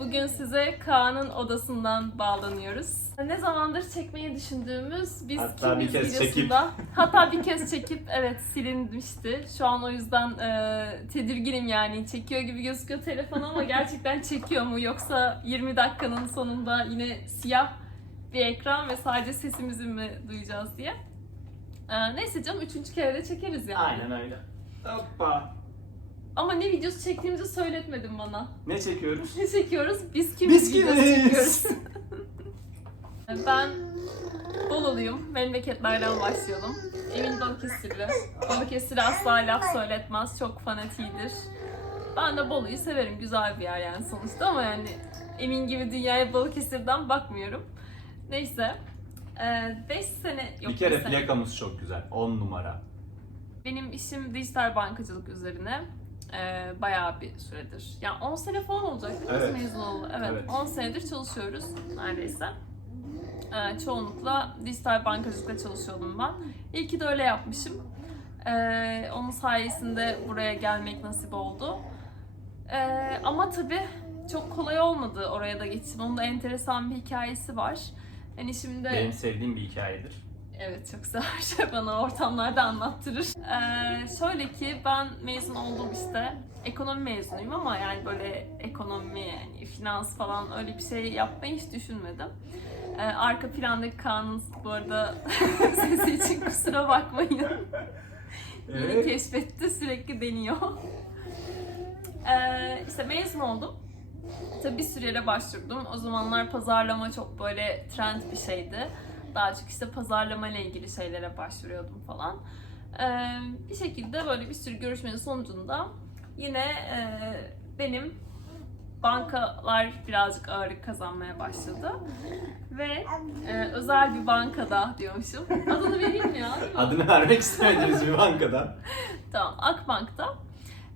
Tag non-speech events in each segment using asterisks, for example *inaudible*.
Bugün size Kaan'ın odasından bağlanıyoruz. Ne zamandır çekmeyi düşündüğümüz biz Hatta bir kimiz kez videosunda hatta bir kez çekip evet silinmişti. Şu an o yüzden e, tedirginim yani çekiyor gibi gözüküyor telefon ama gerçekten çekiyor mu yoksa 20 dakikanın sonunda yine siyah bir ekran ve sadece sesimizi mi duyacağız diye. E, neyse canım üçüncü kere de çekeriz yani. Aynen öyle. Hoppa. Ama ne videosu çektiğimizi söyletmedin bana. Ne çekiyoruz? *laughs* Ne çekiyoruz? Biz kimiz Biz videosu kimiz? çekiyoruz. *laughs* ben Bololuyum. Memleketlerden başlayalım. Emin Balıkesirli. Balıkesir'e asla laf söyletmez. Çok fanatiğidir. Ben de Bolu'yu severim. Güzel bir yer yani sonuçta ama yani Emin gibi dünyaya Balıkesir'den bakmıyorum. Neyse. 5 sene yok bir kere sene. plakamız çok güzel. 10 numara. Benim işim dijital bankacılık üzerine. Ee, bayağı bir süredir. Yani 10 sene falan olacak Evet. biz mezun olalı? Evet, Evet. 10 senedir çalışıyoruz neredeyse. Ee, çoğunlukla dijital bankacılıkta çalışıyordum ben. İyi ki de öyle yapmışım. Ee, onun sayesinde buraya gelmek nasip oldu. Ee, ama tabii çok kolay olmadı oraya da geçim. Onun da enteresan bir hikayesi var. Hani şimdi... Benim sevdiğim bir hikayedir. Evet çok sever. *laughs* Bana ortamlarda anlattırır. Ee, şöyle ki ben mezun oldum işte. Ekonomi mezunuyum ama yani böyle ekonomi, yani finans falan öyle bir şey yapmayı hiç düşünmedim. Ee, arka plandaki Kaan'ın bu arada *laughs* sesi için kusura bakmayın. *laughs* Yeni keşfetti sürekli deniyor. Ee, işte mezun oldum. Tabii bir sürü yere başvurdum. O zamanlar pazarlama çok böyle trend bir şeydi. Daha çok işte pazarlama ile ilgili şeylere başvuruyordum falan. Ee, bir şekilde böyle bir sürü görüşmenin sonucunda yine e, benim bankalar birazcık ağırlık kazanmaya başladı. Ve e, özel bir bankada diyormuşum. Adını vereyim ya? Adını vermek istemediğimiz bir bankadan. Tamam, Akbank'ta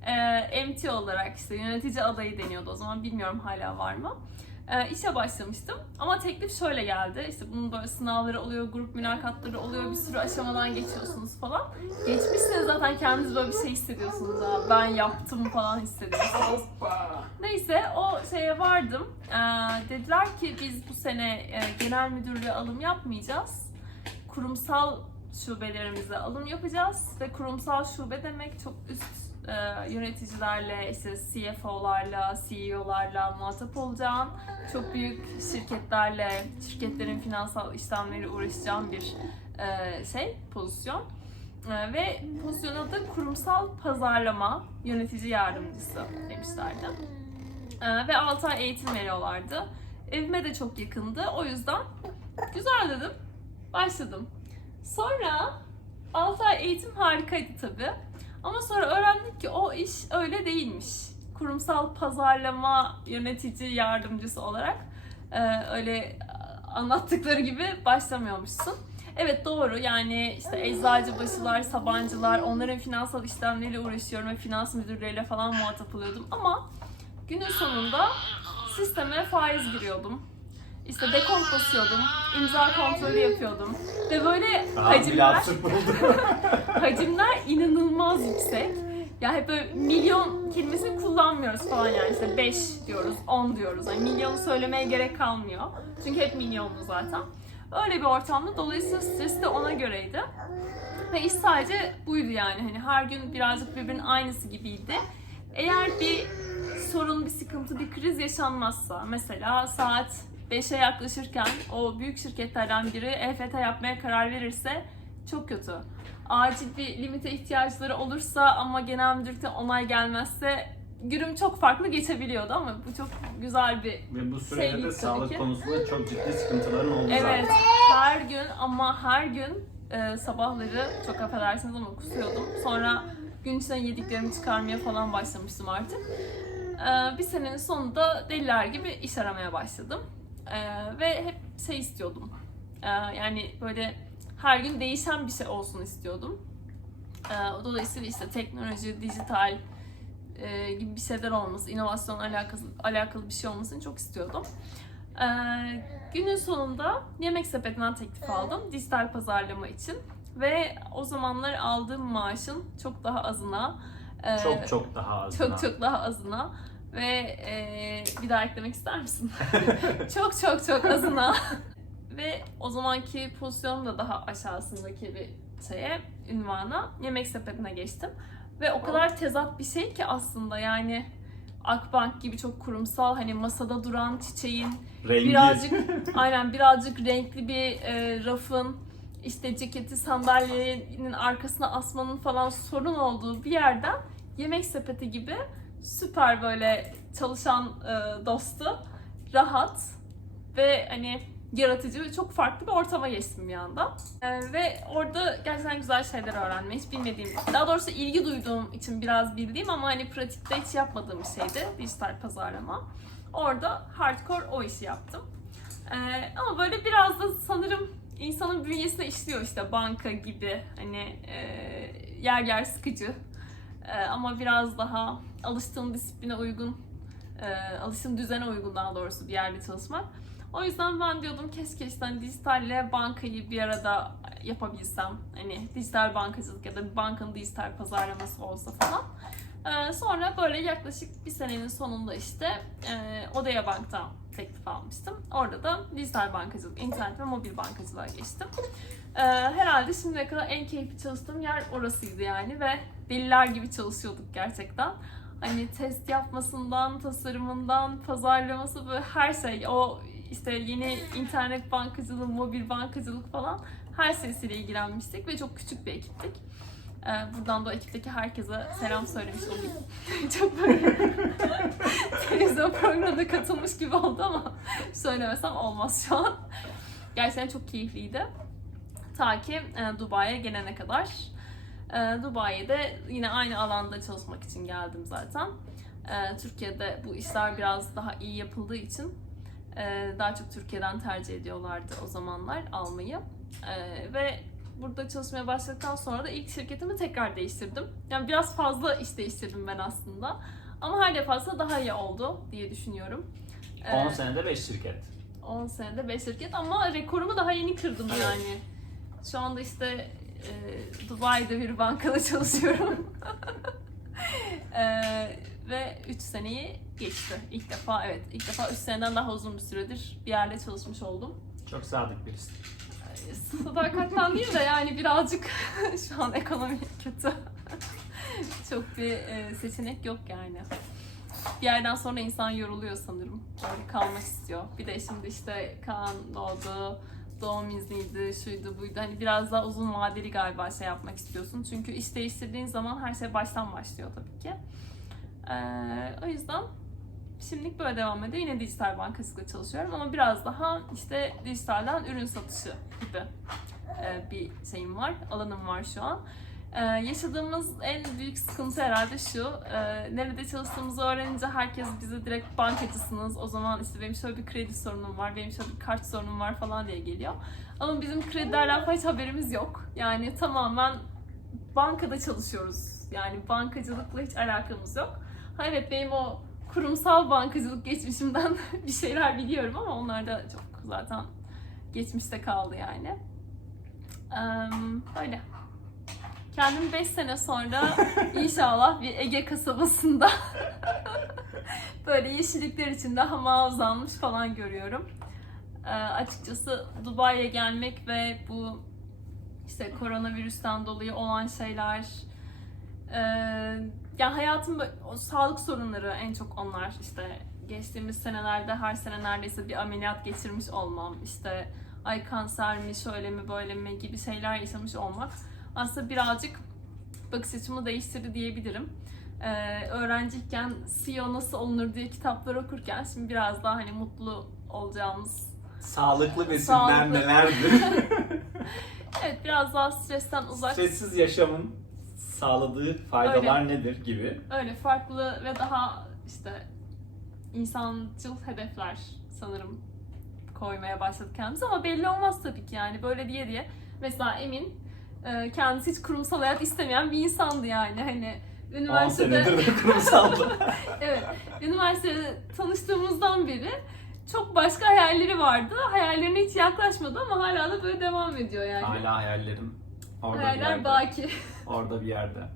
e, MT olarak işte yönetici adayı deniyordu o zaman bilmiyorum hala var mı. E, işe başlamıştım ama teklif şöyle geldi işte bunun böyle sınavları oluyor, grup mülakatları oluyor, bir sürü aşamadan geçiyorsunuz falan. Geçmişseniz zaten kendiniz böyle bir şey hissediyorsunuz ha ben yaptım falan hissediyorsunuz. Neyse o şeye vardım. E, dediler ki biz bu sene e, genel müdürlüğe alım yapmayacağız. Kurumsal şubelerimize alım yapacağız ve kurumsal şube demek çok üst e, yöneticilerle, işte CFO'larla, CEO'larla muhatap olacağın, çok büyük şirketlerle, şirketlerin finansal işlemleri uğraşacağın bir e, şey, pozisyon. E, ve pozisyon adı kurumsal pazarlama yönetici yardımcısı demişlerdi. E, ve 6 ay eğitim veriyorlardı. Evime de çok yakındı. O yüzden güzel dedim. Başladım. Sonra 6 ay eğitim harikaydı tabii. Ama sonra öğrendik ki o iş öyle değilmiş. Kurumsal pazarlama yönetici yardımcısı olarak e, öyle anlattıkları gibi başlamıyormuşsun. Evet doğru yani işte eczacıbaşılar, sabancılar onların finansal işlemleriyle uğraşıyorum ve finans müdürleriyle falan muhatap oluyordum ama günün sonunda sisteme faiz giriyordum. İşte dekont basıyordum, imza kontrolü yapıyordum ve böyle hacimler *laughs* hacimler inanılmaz yüksek. Ya hep böyle milyon kelimesini kullanmıyoruz falan yani işte 5 diyoruz, 10 diyoruz. Yani milyonu söylemeye gerek kalmıyor. Çünkü hep milyonlu zaten. Öyle bir ortamda dolayısıyla stres de ona göreydi. Ve iş sadece buydu yani. Hani her gün birazcık birbirinin aynısı gibiydi. Eğer bir sorun, bir sıkıntı, bir kriz yaşanmazsa mesela saat 5'e yaklaşırken o büyük şirketlerden biri EFT yapmaya karar verirse çok kötü. Acil bir limite ihtiyaçları olursa ama genel müdürlükten onay gelmezse günüm çok farklı geçebiliyordu ama bu çok güzel bir Ve bu sürede de sağlık ki. konusunda çok ciddi sıkıntıların oldu Evet, zaten. her gün ama her gün e, sabahları çok affedersiniz ama kusuyordum. Sonra gün içinde yediklerimi çıkarmaya falan başlamıştım artık. E, bir senenin sonunda deliler gibi iş aramaya başladım. E, ve hep şey istiyordum. E, yani böyle her gün değişen bir şey olsun istiyordum. E, dolayısıyla işte teknoloji, dijital e, gibi bir şeyler olması, inovasyon alakalı, alakalı bir şey olmasını çok istiyordum. E, günün sonunda Yemek Sepeti'nden teklif aldım dijital pazarlama için. Ve o zamanlar aldığım maaşın çok daha azına, e, Çok çok daha az. çok çok daha azına Ve e, bir daha eklemek ister misin? *laughs* çok çok çok azına. *laughs* Ve o zamanki pozisyonum da daha aşağısındaki bir şeye, ünvana, yemek sepetine geçtim. Ve o kadar tezat bir şey ki aslında yani Akbank gibi çok kurumsal hani masada duran çiçeğin Rengi. birazcık *laughs* aynen birazcık renkli bir e, rafın işte ceketi sandalyenin arkasına asmanın falan sorun olduğu bir yerden yemek sepeti gibi süper böyle çalışan e, dostu rahat ve hani yaratıcı ve çok farklı bir ortama geçtim bir anda. E, ve orada gerçekten güzel şeyler öğrenme, hiç bilmediğim, daha doğrusu ilgi duyduğum için biraz bildiğim ama hani pratikte hiç yapmadığım bir şeydi dijital pazarlama. Orada hardcore o işi yaptım. Ee, ama böyle biraz da sanırım insanın bünyesine işliyor işte banka gibi hani e, yer yer sıkıcı E, ama biraz daha alıştığın disipline uygun, e, alıştığın düzene uygun daha doğrusu bir yerde çalışmak. O yüzden ben diyordum keşke işte hani dijitalle bankayı bir arada yapabilsem. Hani dijital bankacılık ya da bir bankanın dijital pazarlaması olsa falan. Ee, sonra böyle yaklaşık bir senenin sonunda işte e, Odea Bank'tan teklif almıştım. Orada da dijital bankacılık, internet ve mobil bankacılığa geçtim. Ee, herhalde şimdiye kadar en keyifli çalıştığım yer orasıydı yani ve deliler gibi çalışıyorduk gerçekten. Hani test yapmasından, tasarımından, pazarlaması böyle her şey. O işte yeni internet bankacılığı, mobil bankacılık falan her şeysiyle ilgilenmiştik ve çok küçük bir ekiptik. Ee, buradan da ekipteki herkese selam söylemiş olayım. *laughs* çok böyle *laughs* televizyon programına katılmış gibi oldu ama söylemesem olmaz şu an. Gerçekten çok keyifliydi. Ta ki e, Dubai'ye gelene kadar. E, Dubai'de yine aynı alanda çalışmak için geldim zaten. E, Türkiye'de bu işler biraz daha iyi yapıldığı için e, daha çok Türkiye'den tercih ediyorlardı o zamanlar almayı. E, ve burada çalışmaya başladıktan sonra da ilk şirketimi tekrar değiştirdim. Yani biraz fazla iş değiştirdim ben aslında. Ama her defasında daha iyi oldu diye düşünüyorum. 10 Ee, senede 5 şirket. 10 senede 5 şirket ama rekorumu daha yeni kırdım Evet. yani. Şu anda işte e, Dubai'de bir bankada *laughs* çalışıyorum. *laughs* E, ve 3 seneyi geçti. İlk defa evet ilk defa 3 seneden daha uzun bir süredir bir yerde çalışmış oldum. Çok sadık birisi. Sadakatten değil de yani birazcık *laughs* şu an ekonomi kötü. Çok bir e, seçenek yok yani. Bir yerden sonra insan yoruluyor sanırım. Böyle kalmak istiyor. Bir de şimdi işte Kaan doğdu, doğum izniydi, şuydu buydu. Hani biraz daha uzun vadeli galiba şey yapmak istiyorsun. Çünkü iş değiştirdiğin zaman her şey baştan başlıyor tabii ki. Ee, o yüzden şimdilik böyle devam ediyor. Yine dijital bankacılıkla çalışıyorum ama biraz daha işte dijitalden ürün satışı gibi e, bir şeyim var, alanım var şu an. Ee, yaşadığımız en büyük sıkıntı herhalde şu. e, nerede çalıştığımızı öğrenince herkes bize direkt bankacısınız. O zaman işte benim şöyle bir kredi sorunum var, benim şöyle bir kart sorunum var falan diye geliyor. Ama bizim kredilerden falan hiç haberimiz yok. Yani tamamen bankada çalışıyoruz. Yani bankacılıkla hiç alakamız yok. Ha evet benim o kurumsal bankacılık geçmişimden *laughs* bir şeyler biliyorum ama onlar da çok zaten geçmişte kaldı yani. Eee, öyle. Kendimi 5 sene sonra *laughs* inşallah bir Ege kasabasında *laughs* böyle yeşillikler içinde hama uzanmış falan görüyorum. Açıkçası Dubai'ye gelmek ve bu işte koronavirüsten dolayı olan şeyler ya hayatım bö- o sağlık sorunları en çok onlar işte geçtiğimiz senelerde her sene neredeyse bir ameliyat geçirmiş olmam işte ay kanser mi şöyle mi böyle mi gibi şeyler yaşamış olmak aslında birazcık bakış açımı değiştirdi diyebilirim. Ee, öğrenciyken CEO nasıl olunur diye kitaplar okurken şimdi biraz daha hani mutlu olacağımız Sağlıklı besinler Sağlıklı. nelerdir? *laughs* *laughs* evet biraz daha stresten uzak Stressiz yaşamın sağladığı faydalar nedir gibi. öyle farklı ve daha işte insancıl hedefler sanırım koymaya başladık kendimize ama belli olmaz tabii ki yani böyle diye diye. Mesela Emin e, kendisi hiç kurumsal hayat istemeyen bir insandı yani hani 10 üniversitede senedir de kurumsaldı. *laughs* evet üniversitede tanıştığımızdan beri çok başka hayalleri vardı. Hayallerine hiç yaklaşmadı ama hala da böyle devam ediyor yani. Hala hayallerim orada Hayaller baki. Orada bir yerde.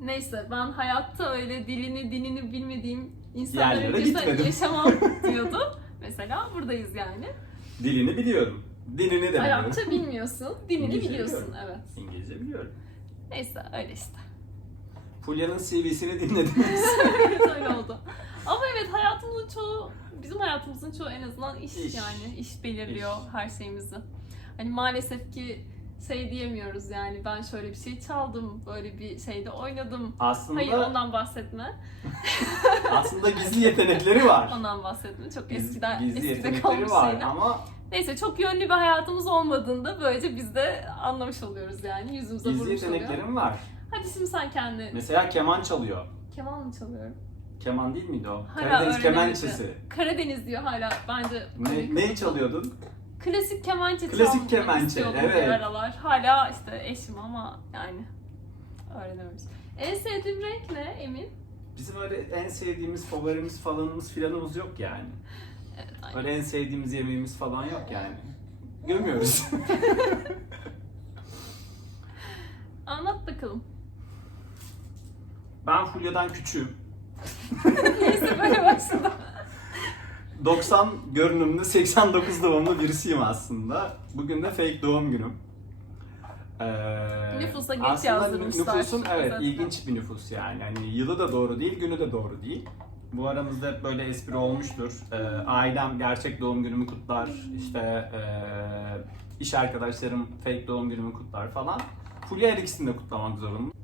Neyse ben hayatta öyle dilini dinini bilmediğim İnsanlar Yerlere gitmedim. yaşamam *laughs* diyordu. Mesela buradayız yani. Dilini biliyorum. Dinini de biliyorum. Arapça bilmiyorsun, dinini İngilizce biliyorsun. biliyorum. Evet. İngilizce biliyorum. Neyse öyle işte. Fulya'nın CV'sini dinlediniz. *laughs* evet öyle oldu. Ama evet hayatımızın çoğu, bizim hayatımızın çoğu en azından iş, İş. yani. iş belirliyor her şeyimizi. Hani maalesef ki şey diyemiyoruz yani ben şöyle bir şey çaldım, böyle bir şeyde oynadım. aslında Hayır ondan bahsetme. *laughs* aslında gizli yetenekleri var. Ondan bahsetme. Çok Giz- eskiden gizli eskide kalmış var şeyler. ama Neyse çok yönlü bir hayatımız olmadığında böylece biz de anlamış oluyoruz yani. Yüzümüze gizli vurmuş oluyor. yeteneklerim var. Hadi şimdi sen kendi Mesela keman çalıyor. keman mı çalıyorum? Keman değil miydi o? Hala Karadeniz öğrenemedi. kemençesi. Karadeniz diyor hala bence. Ne, neyi çalıyordun? Klasik kemençe Klasik kemençe, evet. bir aralar. Hala işte eşim ama yani öğrenememiş. En sevdiğim renk ne Emin? Bizim öyle en sevdiğimiz favorimiz falanımız filanımız yok yani. Evet, aynen. Öyle en sevdiğimiz yemeğimiz falan yok yani. Gömüyoruz. *laughs* Anlat bakalım. ben Fulya'dan küçüğüm. *laughs* Neyse böyle başladı. 90 görünümlü 89 doğumlu birisiyim aslında. Bugün de fake doğum günüm. Ee, Nüfusa geç yazdırmışlar Nüfusun evet zaten. ilginç bir nüfus yani. Hani yılı da doğru değil, günü de doğru değil. Bu aramızda hep böyle espri olmuştur. Ee, ailem gerçek doğum günümü kutlar. İşte ee, iş arkadaşlarım fake doğum günümü kutlar falan. Fulya her ikisini de kutlamak zorunda.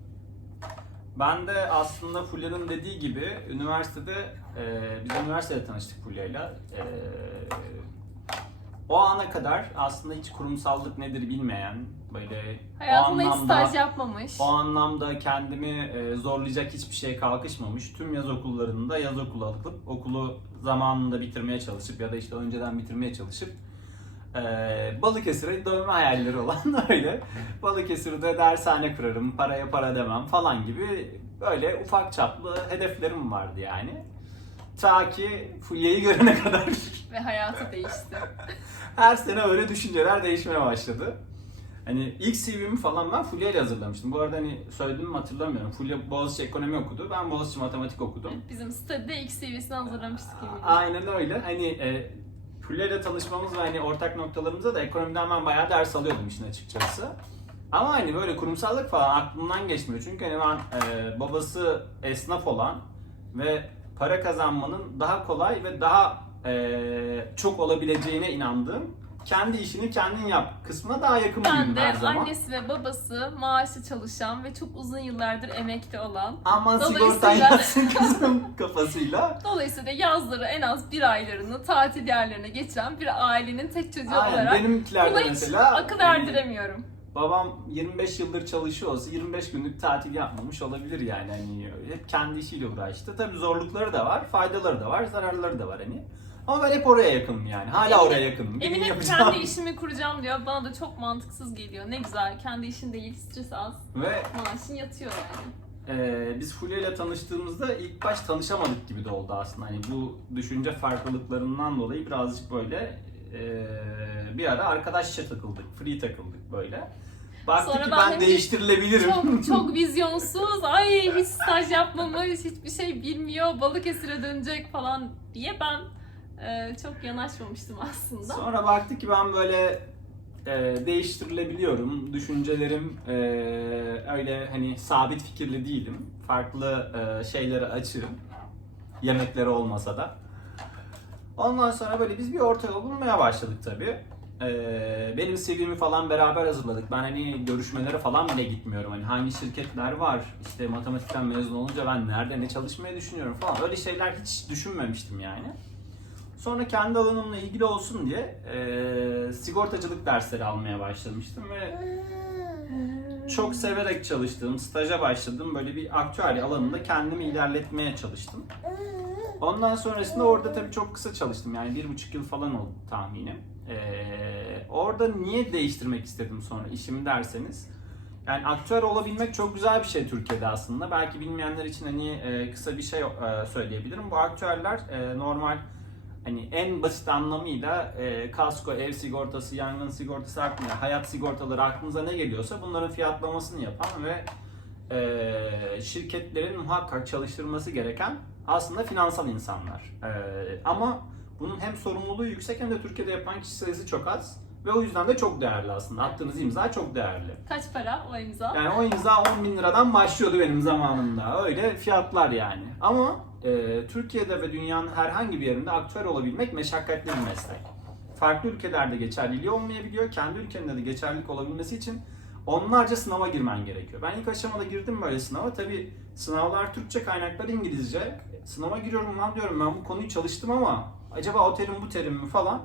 Ben de aslında Fulya'nın dediği gibi üniversitede, e, biz üniversitede tanıştık Fulya'yla. E, o ana kadar aslında hiç kurumsallık nedir bilmeyen, böyle Hayatında o hiç anlamda, staj yapmamış. o anlamda kendimi e, zorlayacak hiçbir şey kalkışmamış. Tüm yaz okullarında yaz okulu alıp okulu zamanında bitirmeye çalışıp ya da işte önceden bitirmeye çalışıp e, Balıkesir'e dönme hayalleri olan *laughs* öyle. Balıkesir'de dershane kurarım, paraya para demem falan gibi böyle ufak çaplı hedeflerim vardı yani. Ta ki Fulya'yı görene *laughs* kadar Ve hayatı değişti. her sene öyle düşünceler değişmeye başladı. Hani ilk CV'mi falan ben Fulya ile hazırlamıştım. Bu arada hani söylediğimi mi hatırlamıyorum. Fulya Boğaziçi Ekonomi okudu. Ben Boğaziçi Matematik okudum. Bizim sitede ilk CV'sini hazırlamıştık eminim. Aynen öyle. Hani e, İle tanışmamız ve hani ortak noktalarımızda da ekonomiden ben bayağı ders alıyordum işin açıkçası. Ama hani böyle kurumsallık falan aklımdan geçmiyor. Çünkü hani ben e, babası esnaf olan ve para kazanmanın daha kolay ve daha e, çok olabileceğine inandığım kendi işini kendin yap kısmına daha yakın Ben de her zaman. annesi ve babası maaşlı çalışan ve çok uzun yıllardır emekli olan. Aman sigortan yapsın kızım kafasıyla. Dolayısıyla yazları en az bir aylarını tatil yerlerine geçiren bir ailenin tek çocuğu Aynen olarak benimkilerde buna hiç mesela akıl hani erdiremiyorum. babam 25 yıldır çalışıyor olsa 25 günlük tatil yapmamış olabilir yani hani hep kendi işiyle uğraştı. Tabii zorlukları da var, faydaları da var, zararları da var hani. Ama ben hep oraya yakınım yani. Hala Eminim- oraya yakınım. Bir yapacağım. kendi *laughs* işimi kuracağım diyor. Bana da çok mantıksız geliyor. Ne güzel. Kendi işin değil, stres az. Ve Maaşın yatıyor yani. Ee, biz Fulya ile tanıştığımızda ilk baş tanışamadık gibi de oldu aslında. Hani bu düşünce farklılıklarından dolayı birazcık böyle e, bir ara arkadaşça takıldık, free takıldık böyle. Baktık Sonra ki ben ben, değiştirilebilirim. Çok *laughs* çok vizyonsuz. Ay hiç staj yapmamış, hiçbir şey bilmiyor. Balıkesir'e dönecek falan diye ben e, çok yanaşmamıştım aslında. Sonra baktık ki ben böyle e, değiştirilebiliyorum. Düşüncelerim e, öyle hani sabit fikirli değilim. Farklı e, şeylere açığım. Yemekleri olmasa da. Ondan sonra böyle biz bir orta yol bulmaya başladık tabii. E, benim CV'mi falan beraber hazırladık. Ben hani görüşmelere falan bile gitmiyorum. Hani hangi şirketler var, işte matematikten mezun olunca ben nerede ne çalışmayı düşünüyorum falan. Öyle şeyler hiç düşünmemiştim yani. Sonra kendi alanımla ilgili olsun diye e, sigortacılık dersleri almaya başlamıştım ve çok severek çalıştığım, staja başladım. Böyle bir aktüel alanında kendimi ilerletmeye çalıştım. Ondan sonrasında orada tabii çok kısa çalıştım. Yani bir buçuk yıl falan oldu tahminim. E, orada niye değiştirmek istedim sonra işimi derseniz. Yani aktör olabilmek çok güzel bir şey Türkiye'de aslında. Belki bilmeyenler için hani e, kısa bir şey e, söyleyebilirim. Bu aktüeller e, normal hani en basit anlamıyla e, kasko, ev sigortası, yangın sigortası aklına, hayat sigortaları aklınıza ne geliyorsa bunların fiyatlamasını yapan ve e, şirketlerin muhakkak çalıştırması gereken aslında finansal insanlar. Ee, ama bunun hem sorumluluğu yüksek hem de Türkiye'de yapan kişi sayısı çok az. Ve o yüzden de çok değerli aslında. Attığınız imza çok değerli. Kaç para o imza? Yani o imza 10 bin liradan başlıyordu benim zamanımda. Öyle fiyatlar yani. Ama e, Türkiye'de ve dünyanın herhangi bir yerinde aktör olabilmek meşakkatli bir meslek. Farklı ülkelerde geçerliliği olmayabiliyor. Kendi ülkende de geçerlilik olabilmesi için onlarca sınava girmen gerekiyor. Ben ilk aşamada girdim böyle sınava. Tabi sınavlar Türkçe kaynaklar İngilizce. Sınava giriyorum lan diyorum ben bu konuyu çalıştım ama acaba o terim bu terim mi falan.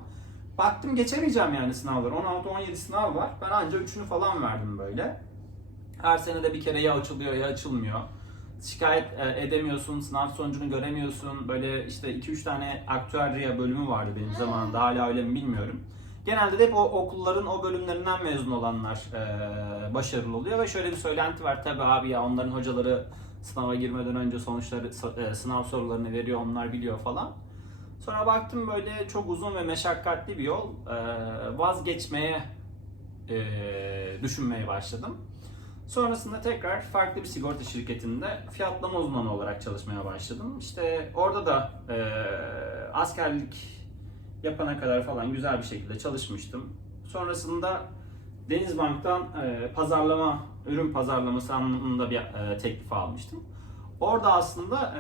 Baktım geçemeyeceğim yani sınavları. 16-17 sınav var. Ben anca 3'ünü falan verdim böyle. Her sene de bir kere ya açılıyor ya açılmıyor. Şikayet e, edemiyorsun, sınav sonucunu göremiyorsun. Böyle işte 2-3 tane aktüerya bölümü vardı benim zamanımda. Hala öyle mi bilmiyorum. Genelde de hep o okulların o bölümlerinden mezun olanlar e, başarılı oluyor ve şöyle bir söylenti var tabii abi ya onların hocaları sınava girmeden önce sonuçları so- e, sınav sorularını veriyor onlar biliyor falan. Sonra baktım böyle çok uzun ve meşakkatli bir yol. E, vazgeçmeye e, düşünmeye başladım. Sonrasında tekrar farklı bir sigorta şirketinde fiyatlama uzmanı olarak çalışmaya başladım. İşte orada da e, askerlik yapana kadar falan güzel bir şekilde çalışmıştım. Sonrasında Denizbank'tan e, pazarlama, ürün pazarlaması anlamında bir e, teklif almıştım. Orada aslında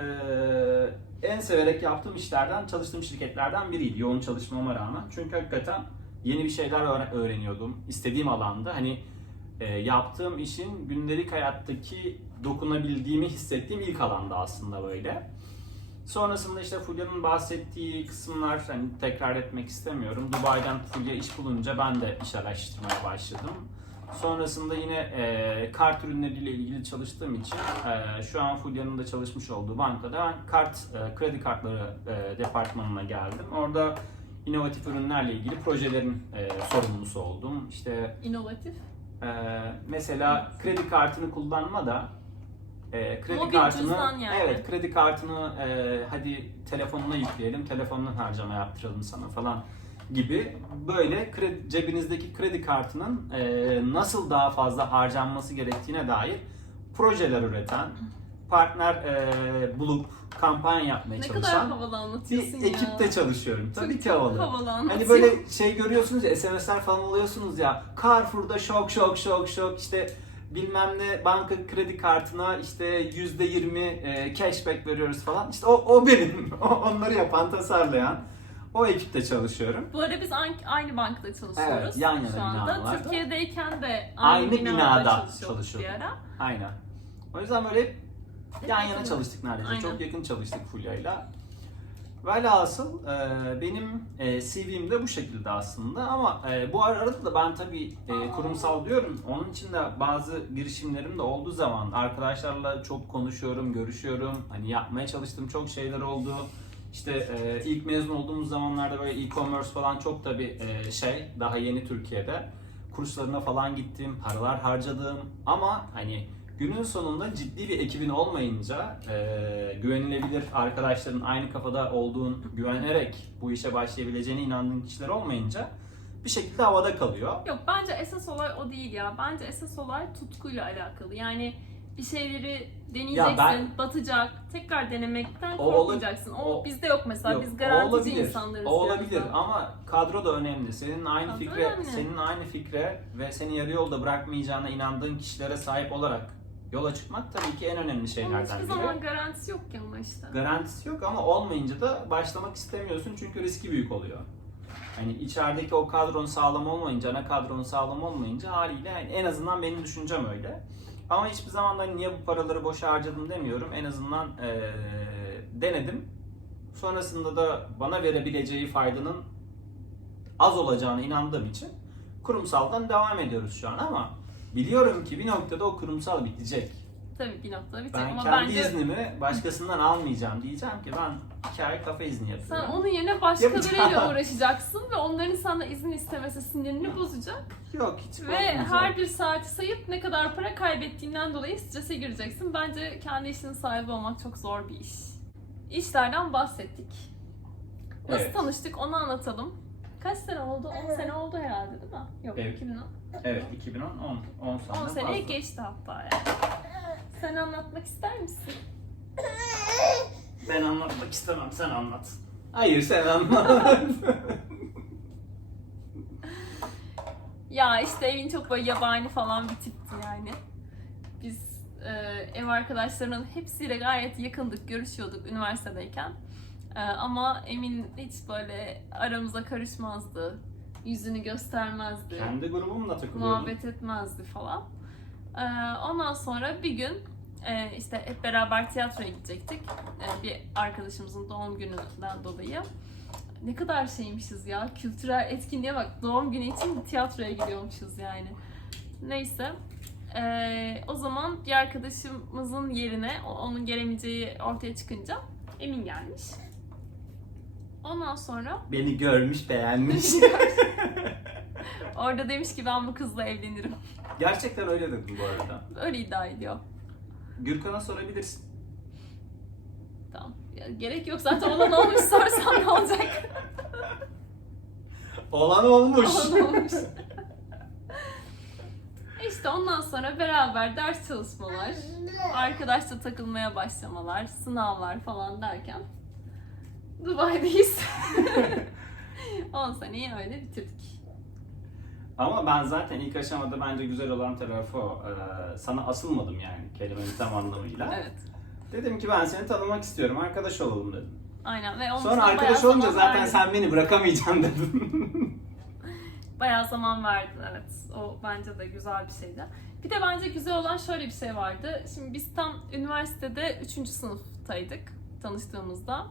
e, en severek yaptığım işlerden, çalıştığım şirketlerden biriydi yoğun çalışmama rağmen. Çünkü hakikaten yeni bir şeyler öğre- öğreniyordum. istediğim alanda. Hani e, yaptığım işin gündelik hayattaki dokunabildiğimi hissettiğim ilk alanda aslında böyle. Sonrasında işte Fulya'nın bahsettiği kısımlar hani tekrar etmek istemiyorum. Dubai'den Fulya iş bulunca ben de iş araştırmaya başladım. Sonrasında yine e, kart ürünleriyle ilgili çalıştığım için e, şu an Fulya'nın da çalışmış olduğu bankada kart, e, kredi kartları e, departmanına geldim. Orada inovatif ürünlerle ilgili projelerin e, sorumlusu oldum. İşte İnovatif. Ee, mesela kredi kartını kullanma da e, kredi Mobil kartını yani. evet kredi kartını e, hadi telefonuna yükleyelim telefonundan harcama yaptıralım sana falan gibi böyle kredi, cebinizdeki kredi kartının e, nasıl daha fazla harcanması gerektiğine dair projeler üreten partner e, bulup kampanya yapmaya Ne kadar çalışan havalı bir anlatıyorsun ya. ekipte çalışıyorum. Tabii Çok ki havalı. havalı anlatıyorsun. Hani böyle şey görüyorsunuz ya SMS'ler falan alıyorsunuz ya Carrefour'da şok şok şok şok işte bilmem ne banka kredi kartına işte yüzde yirmi e, cashback veriyoruz falan işte o, o benim *laughs* O- onları yapan tasarlayan o ekipte çalışıyorum. Bu arada biz aynı, bankada çalışıyoruz Evet, yan yana şu anda. binalarda. Türkiye'deyken de aynı, Aynı binada, binada çalışıyorduk bir ara. Aynen. O yüzden böyle yan yana çalıştık neredeyse. Aynen. Çok yakın çalıştık Fulya'yla. Velhasıl e, benim e, CV'm de bu şekilde aslında ama e, bu arada da ben tabii e, kurumsal diyorum. Onun için de bazı girişimlerim de olduğu zaman arkadaşlarla çok konuşuyorum, görüşüyorum. Hani yapmaya çalıştığım çok şeyler oldu. İşte e, ilk mezun olduğumuz zamanlarda böyle e-commerce falan çok tabii e, şey daha yeni Türkiye'de. Kurslarına falan gittim, paralar harcadım ama hani günün sonunda ciddi bir ekibin olmayınca e, güvenilebilir arkadaşların aynı kafada olduğun güvenerek bu işe başlayabileceğine inandığın kişiler olmayınca bir şekilde havada kalıyor. Yok bence esas olay o değil ya. Bence esas olay tutkuyla alakalı. Yani bir şeyleri deneyeceksin, ben- batacak, tekrar denemekten O korkmayacaksın. O, o- bizde yok mesela. Yok, Biz garantici olabilir. insanlarız. O olabilir daha. ama kadro da önemli. Senin aynı Kadro fikre, önemli. senin aynı fikre ve seni yarı yolda bırakmayacağına inandığın kişilere sahip olarak yola çıkmak tabii ki en önemli şeylerden hiçbir biri. zaman garantisi yok ki ama işte. Garantisi yok ama olmayınca da başlamak istemiyorsun çünkü riski büyük oluyor. Hani içerideki o kadron sağlam olmayınca, ana kadron sağlam olmayınca haliyle yani en azından benim düşüncem öyle. Ama hiçbir zaman da niye bu paraları boşa harcadım demiyorum. En azından eee, denedim. Sonrasında da bana verebileceği faydanın az olacağına inandığım için kurumsaldan devam ediyoruz şu an ama biliyorum ki bir noktada o kurumsal bitecek. Tabii bir noktada bitecek Ben ama kendi bence iznimi başkasından almayacağım. Diyeceğim ki ben iki ay kafe izni sen yapıyorum. onun yerine başkalarıyla uğraşacaksın ve onların sana izin istemesi sinirini bozacak. Yok hiç Ve bozmayacağım. her bir saati sayıp ne kadar para kaybettiğinden dolayı strese gireceksin. Bence kendi işinin sahibi olmak çok zor bir iş. İşlerden bahsettik. Nasıl Evet. tanıştık onu anlatalım. Kaç sene oldu? 10 sene oldu herhalde değil mi? Yok Evet. 2010. Evet 2010 10 10 sene 10 fazla. geçti hatta yani. Sen anlatmak ister misin? Ben anlatmak istemem, sen anlat. Hayır sen anlat. *laughs* Ya işte evin çok böyle yabani falan bir tipti yani. Biz e, ev arkadaşlarının hepsiyle gayet yakındık, görüşüyorduk üniversitedeyken. E, ama Emin hiç böyle aramıza karışmazdı. Yüzünü göstermezdi. Kendi grubumla takılıyordum. muhabbet etmezdi falan. E, ondan sonra bir gün e, işte hep beraber tiyatroya gidecektik. E, bir arkadaşımızın doğum gününden dolayı. Ne kadar şeymişiz ya. Kültürel etkinliğe bak. Doğum günü için tiyatroya gidiyormuşuz yani. Neyse. Ee, o zaman bir arkadaşımızın yerine onun gelemeyeceği ortaya çıkınca Emin gelmiş. Ondan sonra Beni görmüş, beğenmiş. *laughs* orada demiş ki ben bu kızla evlenirim. Gerçekten öyle dedim bu arada. Öyle iddia ediyor. Gürkan'a sorabilirsin. Tamam. Ya, gerek yok zaten olan olmuş sorsam ne olacak? *laughs* Olan olmuş. Olan olmuş. *laughs* İşte ondan sonra beraber ders çalışmalar, arkadaşla takılmaya başlamalar, sınavlar falan derken Dubai'deyiz. *laughs* 10 seneyi öyle bitirdik. Ama ben zaten ilk aşamada bence güzel olan tarafı o. Ee, sana asılmadım yani kelimenin tam anlamıyla. Evet. Dedim ki ben seni tanımak istiyorum, arkadaş olalım dedim. Aynen ve onun Sonra için bayağı arkadaş olunca zaman zaten verdim. sen beni bırakamayacaksın dedin. *laughs* Bayağı zaman verdi evet. O bence de güzel bir şeydi. Bir de bence güzel olan şöyle bir şey vardı. Şimdi biz tam üniversitede 3. sınıftaydık tanıştığımızda.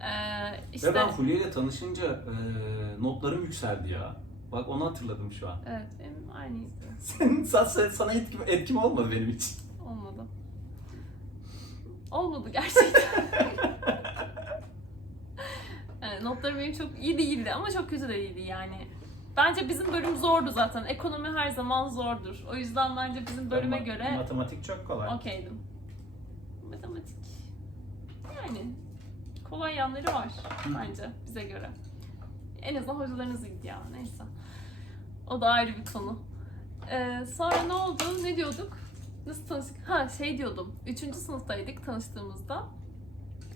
Ee, işte Ve ben Fulya ile tanışınca e, notlarım yükseldi ya. Bak onu hatırladım şu an. evet benim aynıydı. *laughs* Senin, sen- sana etkim, etkim olmadı benim için. Olmadı. Olmadı gerçekten. *laughs* evet, notlarım benim çok iyi değildi ama çok kötü de değildi yani. Bence bizim bölüm zordu zaten. Ekonomi her zaman zordur. O yüzden bence bizim bölüme Ma- göre Matematik çok kolay. okeydim. Matematik. Yani kolay yanları var bence bize göre. En azından hocalarınız iyiydi ya neyse. O da ayrı bir konu. Ee, sonra ne oldu? Ne diyorduk? Nasıl tanıştık? Ha şey diyordum. Üçüncü sınıftaydık tanıştığımızda.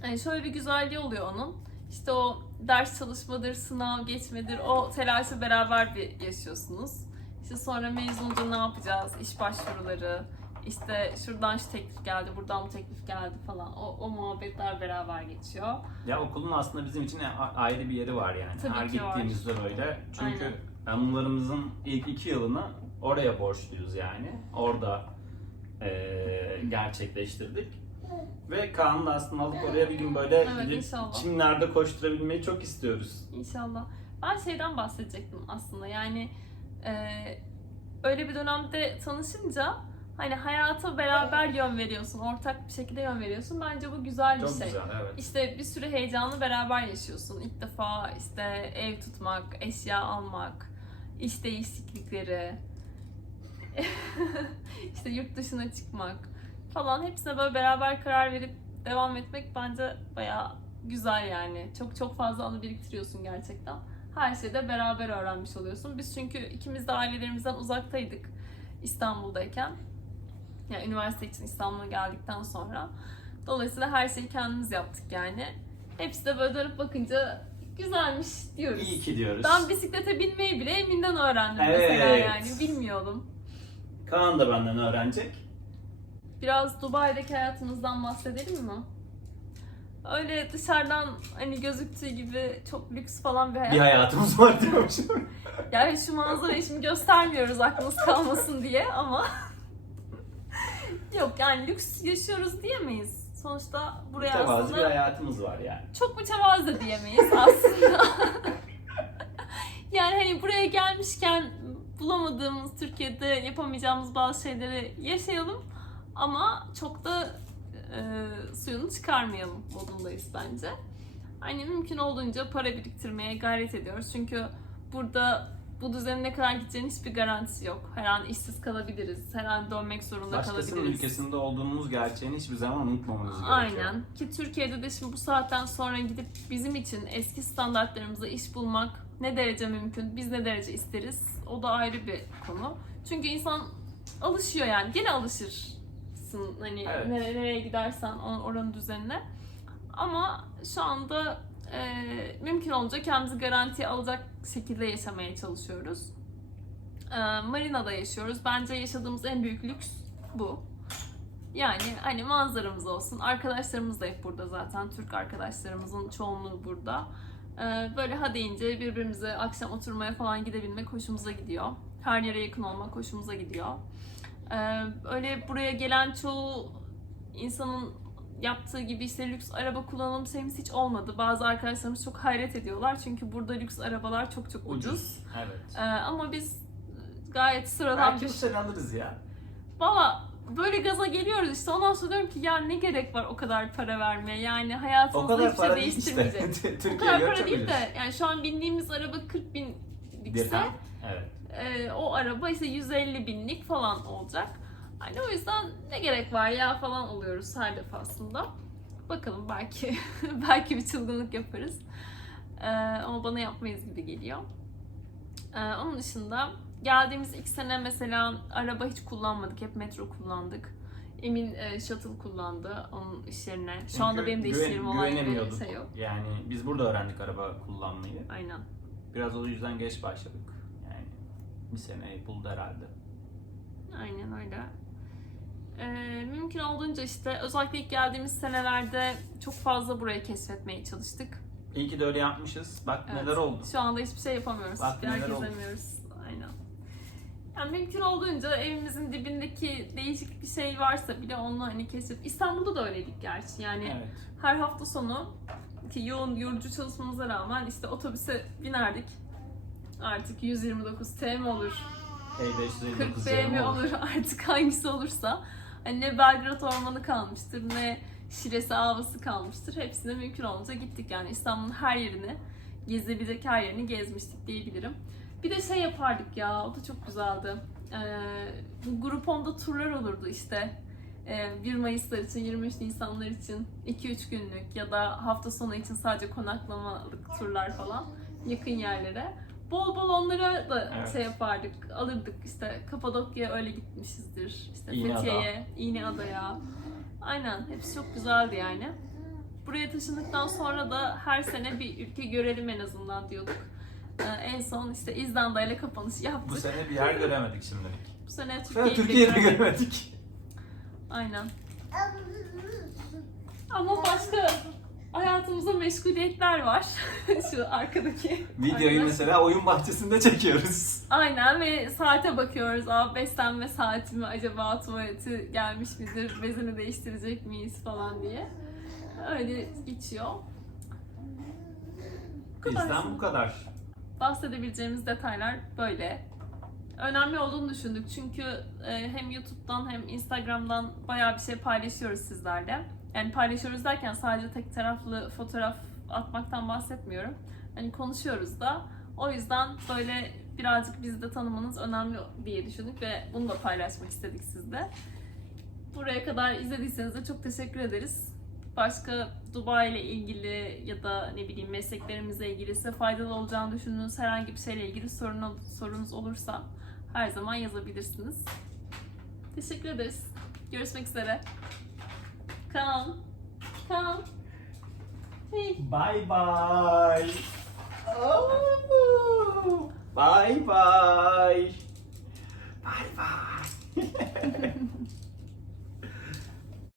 Yani şöyle bir güzelliği oluyor onun. İşte o ders çalışmadır, sınav geçmedir, o telaşı beraber bir yaşıyorsunuz. İşte sonra mezun olunca ne yapacağız? İş başvuruları, işte şuradan şu teklif geldi, buradan bu teklif geldi falan. O, o muhabbetler beraber geçiyor. Ya okulun aslında bizim için ayrı bir yeri var yani. Tabii Her ki var. gittiğimizde böyle. Çünkü anılarımızın ilk iki yılını oraya borçluyuz yani. Orada eee, gerçekleştirdik. Ve Kaan'ı da aslında alıp oraya bir gün böyle *laughs* Evet, inşallah. çimlerde koşturabilmeyi çok istiyoruz. İnşallah. Ben şeyden bahsedecektim aslında yani e, öyle bir dönemde tanışınca hani hayata beraber yön veriyorsun, ortak bir şekilde yön veriyorsun. Bence bu güzel bir Çok şey. güzel evet. İşte bir sürü heyecanı beraber yaşıyorsun. İlk defa işte ev tutmak, eşya almak, iş değişiklikleri, *laughs* işte yurt dışına çıkmak falan hepsine böyle beraber karar verip devam etmek bence bayağı güzel yani. Çok çok fazla anı biriktiriyorsun gerçekten. Her şeyde beraber öğrenmiş oluyorsun. Biz çünkü ikimiz de ailelerimizden uzaktaydık İstanbul'dayken. Yani üniversite için İstanbul'a geldikten sonra. Dolayısıyla her şeyi kendimiz yaptık yani. Hepsi de böyle dönüp bakınca güzelmiş diyoruz. İyi ki diyoruz. Ben bisiklete binmeyi bile Emin'den öğrendim mesela Evet. yani bilmiyordum. Kaan da benden öğrenecek. Biraz Dubai'deki hayatımızdan bahsedelim mi? Öyle dışarıdan hani gözüktüğü gibi çok lüks falan bir hayat. Bir hayatımız var diyormuşum. *laughs* Yani şu manzarayı şimdi göstermiyoruz aklınız kalmasın diye ama yok yani lüks yaşıyoruz diyemeyiz. Sonuçta buraya Mütevazı bir aslında hayatımız var yani. çok mütevazı diyemeyiz aslında. *laughs* yani hani buraya gelmişken bulamadığımız Türkiye'de yapamayacağımız bazı şeyleri yaşayalım ama çok da e, suyunu çıkarmayalım modundayız bence. Hani mümkün olduğunca para biriktirmeye gayret ediyoruz. Çünkü burada bu düzenin ne kadar gideceğinin hiçbir garantisi yok. Her an işsiz kalabiliriz. Her an dönmek zorunda Başkasının kalabiliriz. ülkesinde olduğumuz gerçeğini hiçbir zaman unutmamamız gerekiyor. Aynen. Ki Türkiye'de de şimdi bu saatten sonra gidip bizim için eski standartlarımıza iş bulmak ne derece mümkün, biz ne derece isteriz o da ayrı bir konu. Çünkü insan alışıyor yani gene alışırsın hani Evet. nere- nereye gidersen o- oranın düzenine. Ama şu anda e, mümkün olunca kendimizi garantiye alacak şekilde yaşamaya çalışıyoruz. E, marina'da yaşıyoruz. Bence yaşadığımız en büyük lüks bu. Yani hani manzaramız olsun. Arkadaşlarımız da hep burada zaten. Türk arkadaşlarımızın çoğunluğu burada. E, böyle ha deyince birbirimize akşam oturmaya falan gidebilmek hoşumuza gidiyor. Her yere yakın olmak hoşumuza gidiyor. E, öyle buraya gelen çoğu insanın yaptığı gibi işte lüks araba kullanım sevgisi hiç olmadı. Bazı arkadaşlarımız çok hayret ediyorlar çünkü burada lüks arabalar çok çok ucuz. Ucuz. Evet. Ee, ama biz gayet sıradan Belki bir... sene alırız ya. Valla böyle gaza geliyoruz işte ondan sonra diyorum ki ya ne gerek var o kadar para vermeye yani hayatımızda hiçbir şey değil işte. değiştirmeyecek. *laughs* o kadar para değil de yani şu an bindiğimiz araba 40 bin ise. Evet. e, o araba işte 150 binlik falan olacak. Hani o yüzden ne gerek var ya falan oluyoruz her defasında. Bakalım belki *laughs* belki bir çılgınlık yaparız. E, ama bana yapmayız gibi geliyor. E, onun dışında geldiğimiz ilk sene mesela araba hiç kullanmadık. Hep metro kullandık. Emin e, shuttle kullandı onun iş yerine. Şu Çünkü anda benim de güven- yerim olan bir güvenemiyorduk. şey yok. Yani biz burada öğrendik araba kullanmayı. Aynen. Biraz o yüzden geç başladık. Yani bir sene buldu herhalde. Aynen öyle. Ee, mümkün olduğunca işte özellikle ilk geldiğimiz senelerde çok fazla burayı keşfetmeye çalıştık. İyi ki de öyle yapmışız. Bak Evet. neler oldu. Şu anda hiçbir şey yapamıyoruz. Bak Hiçbir yer neler oldu. gezemiyoruz. Aynen. Yani mümkün olduğunca evimizin dibindeki değişik bir şey varsa bile onu hani keşfet. İstanbul'da da öyleydik gerçi. Yani Evet. her hafta sonu ki yoğun yorucu çalışmamıza rağmen işte otobüse binerdik. Artık 129 T mi olur, H559 40 B mi olur *laughs* artık hangisi olursa. Hani ne Belgrad Ormanı kalmıştır ne Şiresi Avası kalmıştır. Hepsine mümkün olunca gittik yani İstanbul'un her yerini gezebilecek her yerini gezmiştik diyebilirim. Bir de şey yapardık ya o da çok güzeldi. Ee, bu Groupon'da turlar olurdu işte. Ee, 1 Mayıslar için, 23 Nisanlar için 2-3 günlük ya da hafta sonu için sadece konaklamalık turlar falan yakın yerlere. Bol bol onlara da Evet. şey yapardık, alırdık işte Kapadokya'ya öyle gitmişizdir. İşte. Fethiye'ye, İğneada'ya. Aynen, hepsi çok güzeldi yani. Buraya taşındıktan sonra da her sene bir ülke görelim en azından diyorduk. Ee, en son işte İzlanda ile kapanış yaptık. Bu sene bir yer göremedik şimdilik. Bu sene Türkiye'yi Türkiye'de göremedik. göremedik. Aynen. Ama başka hayatımızda meşguliyetler var. *laughs* Şu arkadaki. Videoyu Aynen. mesela oyun bahçesinde çekiyoruz. Aynen ve saate bakıyoruz. Aa, beslenme saati mi acaba tuvaleti gelmiş midir, bezini değiştirecek miyiz falan diye. Öyle geçiyor. Bu. Bizden bu kadar. bahsedebileceğimiz detaylar böyle. Önemli olduğunu düşündük çünkü e, hem YouTube'dan hem Instagram'dan bayağı bir şey paylaşıyoruz sizlerle. Yani paylaşıyoruz derken sadece tek taraflı fotoğraf atmaktan bahsetmiyorum. Hani konuşuyoruz da. O yüzden böyle birazcık bizi de tanımanız önemli diye düşündük ve bunu da paylaşmak istedik sizle. Buraya kadar izlediyseniz de çok teşekkür ederiz. Başka Dubai ile ilgili ya da ne bileyim mesleklerimizle ilgili size faydalı olacağını düşündüğünüz herhangi bir şeyle ilgili sorun, sorunuz olursa her zaman yazabilirsiniz. Teşekkür ederiz. Görüşmek üzere. Kaan. Kaan. Hey. Bye bye. Oh. Bye bye. Bye bye. *laughs*